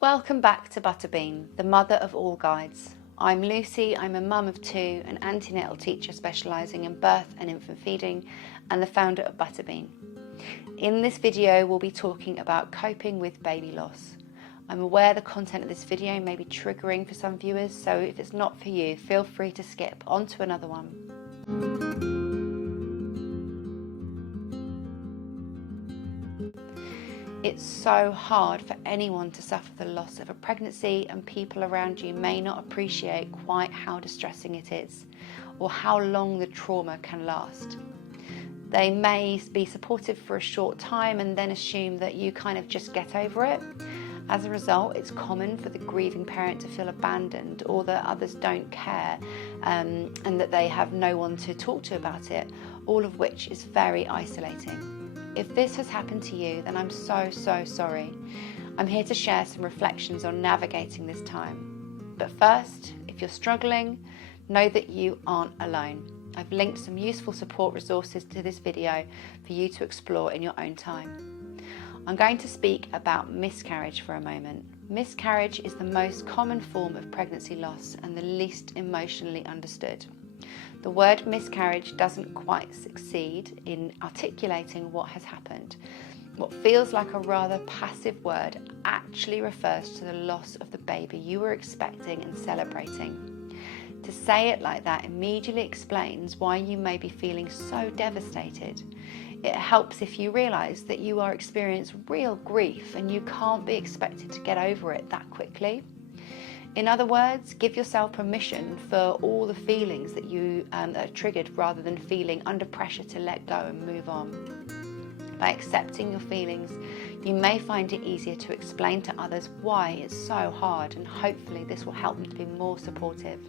Welcome back to Butterbean, the mother of all guides. I'm Lucy, I'm a mum of two, an antenatal teacher specialising in birth and infant feeding, and the founder of Butterbean. In this video, we'll be talking about coping with baby loss. I'm aware the content of this video may be triggering for some viewers, so if it's not for you, feel free to skip on to another one. It's so hard for anyone to suffer the loss of a pregnancy, and people around you may not appreciate quite how distressing it is or how long the trauma can last. They may be supportive for a short time and then assume that you kind of just get over it. As a result, it's common for the grieving parent to feel abandoned or that others don't care and that they have no one to talk to about it, all of which is very isolating. If this has happened to you, then I'm so sorry. I'm here to share some reflections on navigating this time. But first, if you're struggling, know that you aren't alone. I've linked some useful support resources to this video for you to explore in your own time. I'm going to speak about miscarriage for a moment. Miscarriage is the most common form of pregnancy loss and the least emotionally understood. The word miscarriage doesn't quite succeed in articulating what has happened. What feels like a rather passive word actually refers to the loss of the baby you were expecting and celebrating. To say it like that immediately explains why you may be feeling so devastated. It helps if you realise that you are experiencing real grief and you can't be expected to get over it that quickly. In other words, give yourself permission for all the feelings that you are triggered rather than feeling under pressure to let go and move on. By accepting your feelings, you may find it easier to explain to others why it's so hard, and hopefully this will help them to be more supportive.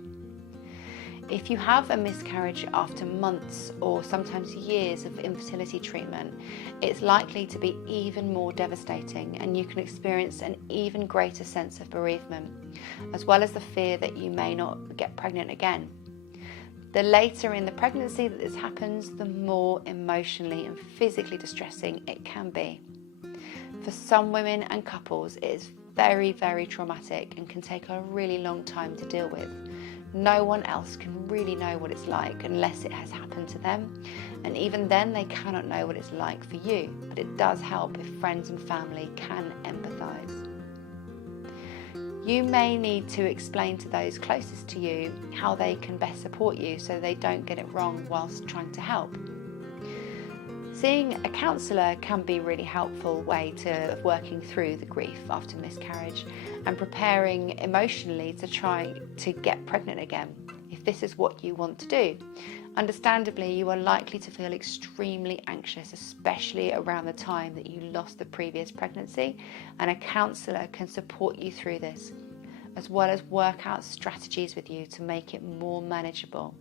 If you have a miscarriage after months or sometimes years of infertility treatment, it's likely to be even more devastating, and you can experience an even greater sense of bereavement, as well as the fear that you may not get pregnant again. The later in the pregnancy that this happens, the more emotionally and physically distressing it can be. For some women and couples, it is very traumatic and can take a really long time to deal with. No one else can really know what it's like unless it has happened to them, and even then they cannot know what it's like for you, but it does help if friends and family can empathise. You may need to explain to those closest to you how they can best support you so they don't get it wrong whilst trying to help. Seeing a counsellor can be a really helpful way of working through the grief after miscarriage and preparing emotionally to try to get pregnant again, if this is what you want to do. Understandably, you are likely to feel extremely anxious, especially around the time that you lost the previous pregnancy, and a counsellor can support you through this, as well as work out strategies with you to make it more manageable.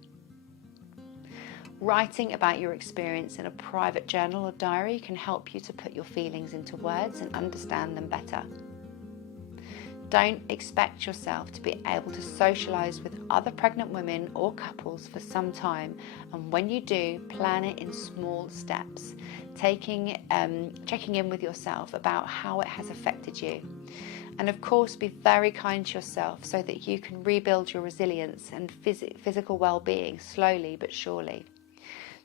Writing about your experience in a private journal or diary can help you to put your feelings into words and understand them better. Don't expect yourself to be able to socialise with other pregnant women or couples for some time, and when you do, plan it in small steps, checking in with yourself about how it has affected you. And of course, be very kind to yourself so that you can rebuild your resilience and physical well-being slowly but surely.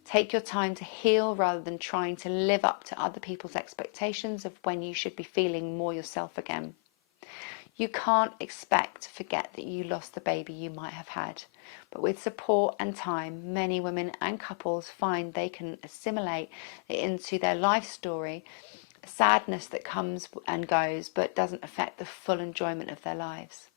Take your time to heal rather than trying to live up to other people's expectations of when you should be feeling more yourself again. You can't expect to forget that you lost the baby you might have had, but with support and time, many women and couples find they can assimilate it into their life story, a sadness that comes and goes but doesn't affect the full enjoyment of their lives.